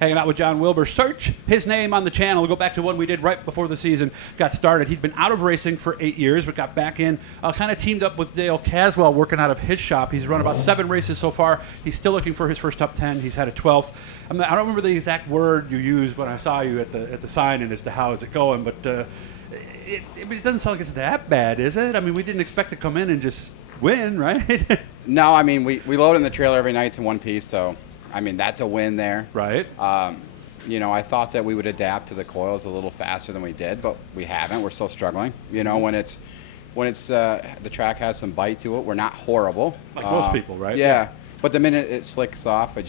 hanging out with John Wilber. Search his name on the channel. We'll go back to one we did right before the season got started. He'd been out of racing for 8 years, but got back in, kind of teamed up with Dale Caswell working out of his shop. He's run about 7 races so far. He's still looking for his first top 10. He's had a 12th. I don't remember the exact word you used when I saw you at the sign-in as to how is it going, but it doesn't sound like it's that bad, is it? I mean, we didn't expect to come in and just win, right? No, I mean, we load in the trailer every night in one piece, so, I mean, that's a win there. Right. I thought that we would adapt to the coils a little faster than we did, but we haven't. We're still struggling. When it's the track has some bite to it, we're not horrible. Like most people, right? Yeah. But the minute it slicks off, I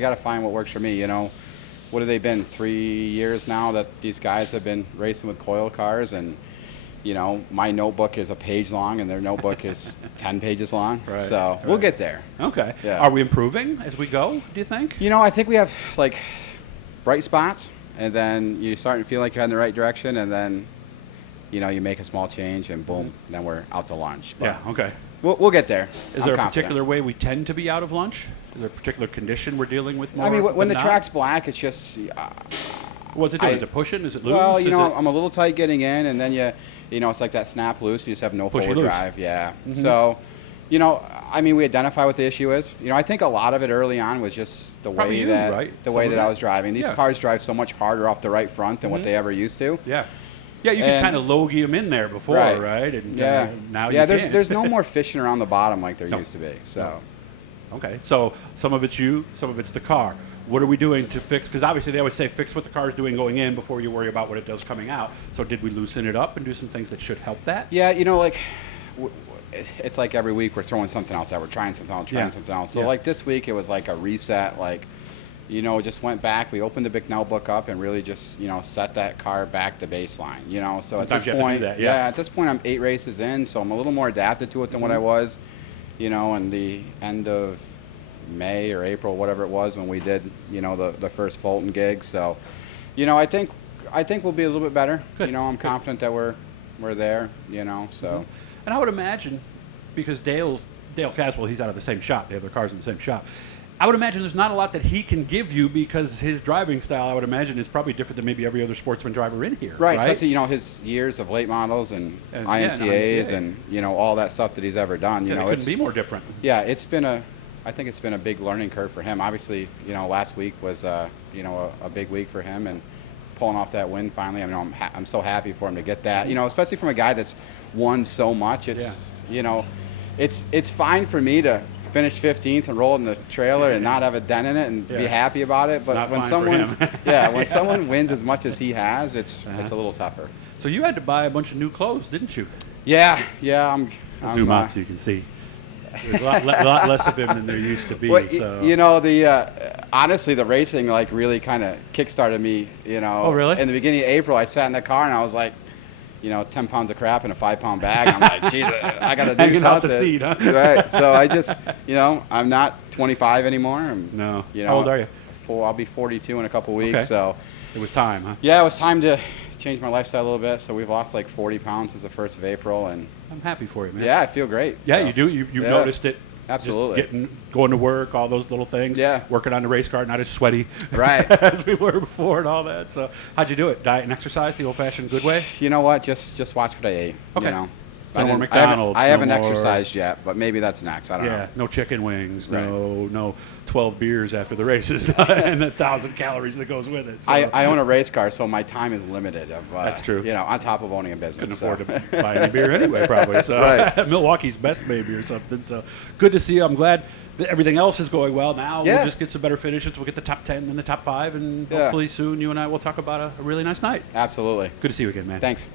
got to find what works for me, What have they been, 3 years now that these guys have been racing with coil cars, and my notebook is a page long and their notebook is 10 pages long. Right, so we'll get there. Okay. Yeah. Are we improving as we go, do you think? I think we have like bright spots, and then you start to feel like you're heading in the right direction, and then you make a small change and boom, then we're out to lunch. But yeah, okay. We'll get there. Is there a particular way we tend to be out of lunch? Is there a particular condition we're dealing with more? I mean, when the not? track's black, it's just... What's it doing? Is it pushing? Is it loose? Well, I'm a little tight getting in, and then it's like that snap loose. You just have no forward drive. Yeah. Mm-hmm. So, we identify what the issue is. I think a lot of it early on was just the way that I was driving. These cars drive so much harder off the right front than what they ever used to. Yeah. Yeah, you could kind of logie them in there before, right? And now you can't. There's no more fishing around the bottom like there used to be. So. Okay, so some of it's you, some of it's the car. What are we doing to fix? Because obviously they always say fix what the car's doing going in before you worry about what it does coming out. So did we loosen it up and do some things that should help that? Yeah, it's like every week we're throwing something else out. We're trying something else, So like this week it was like a reset, just went back. We opened the Bicknell book up and really just, set that car back to baseline, So Sometimes at this you have point, to do that, at this point I'm 8 races in, so I'm a little more adapted to it than what I was, in the end of May or April, whatever it was when we did, the first Fulton gig. So, I think we'll be a little bit better. Good. I'm confident that we're there, so. Mm-hmm. And I would imagine, because Dale Caswell, he's out of the same shop. They have their cars in the same shop. I would imagine there's not a lot that he can give you because his driving style, I would imagine, is probably different than maybe every other sportsman driver in here. Right? Especially, his years of late models and IMCAs and all that stuff that he's ever done. It couldn't be more different. Yeah, I think it's been a big learning curve for him. Obviously, last week was, a big week for him, and pulling off that win finally. I mean, I'm so happy for him to get that. Especially from a guy that's won so much. It's, it's fine for me to finish 15th and roll in the trailer and not have a dent in it and be happy about it. But when someone, someone wins as much as he has, it's a little tougher. So you had to buy a bunch of new clothes, didn't you? Yeah. I'm zoom out so you can see. There's a lot less of him than there used to be. Well, so. Honestly, the racing really kind of kickstarted me. Oh, really? In the beginning of April, I sat in the car and I was like, 10 pounds of crap in a 5-pound bag. I'm like, Jesus, I got to do hanging something. out the seat, huh? Right. So I just, I'm not 25 anymore. No. How old are you? I'll be 42 in a couple weeks. Okay. So it was time, huh? Yeah, it was time to change my lifestyle a little bit. So we've lost like 40 pounds since the 1st of April, and I'm happy for you, man. Yeah, I feel great. Yeah, so. You do. You noticed it. Absolutely. Just going to work, all those little things. Yeah. Working on the race car, not as sweaty. Right. as we were before and all that. So how'd you do it? Diet and exercise the old-fashioned good way? You know what? Just watch what I ate. Okay. So no more McDonald's. I haven't exercised yet, but maybe that's next. I don't know. Yeah, no chicken wings, right. no 12 beers after the races, and 1,000 calories that goes with it. So. I own a race car, so my time is limited. That's true. On top of owning a business. Couldn't afford to buy any beer anyway, probably. So right. Milwaukee's best maybe or something. So good to see you. I'm glad that everything else is going well. Now we'll just get some better finishes. We'll get the top 10 and the top 5, and hopefully soon you and I will talk about a really nice night. Absolutely. Good to see you again, man. Thanks.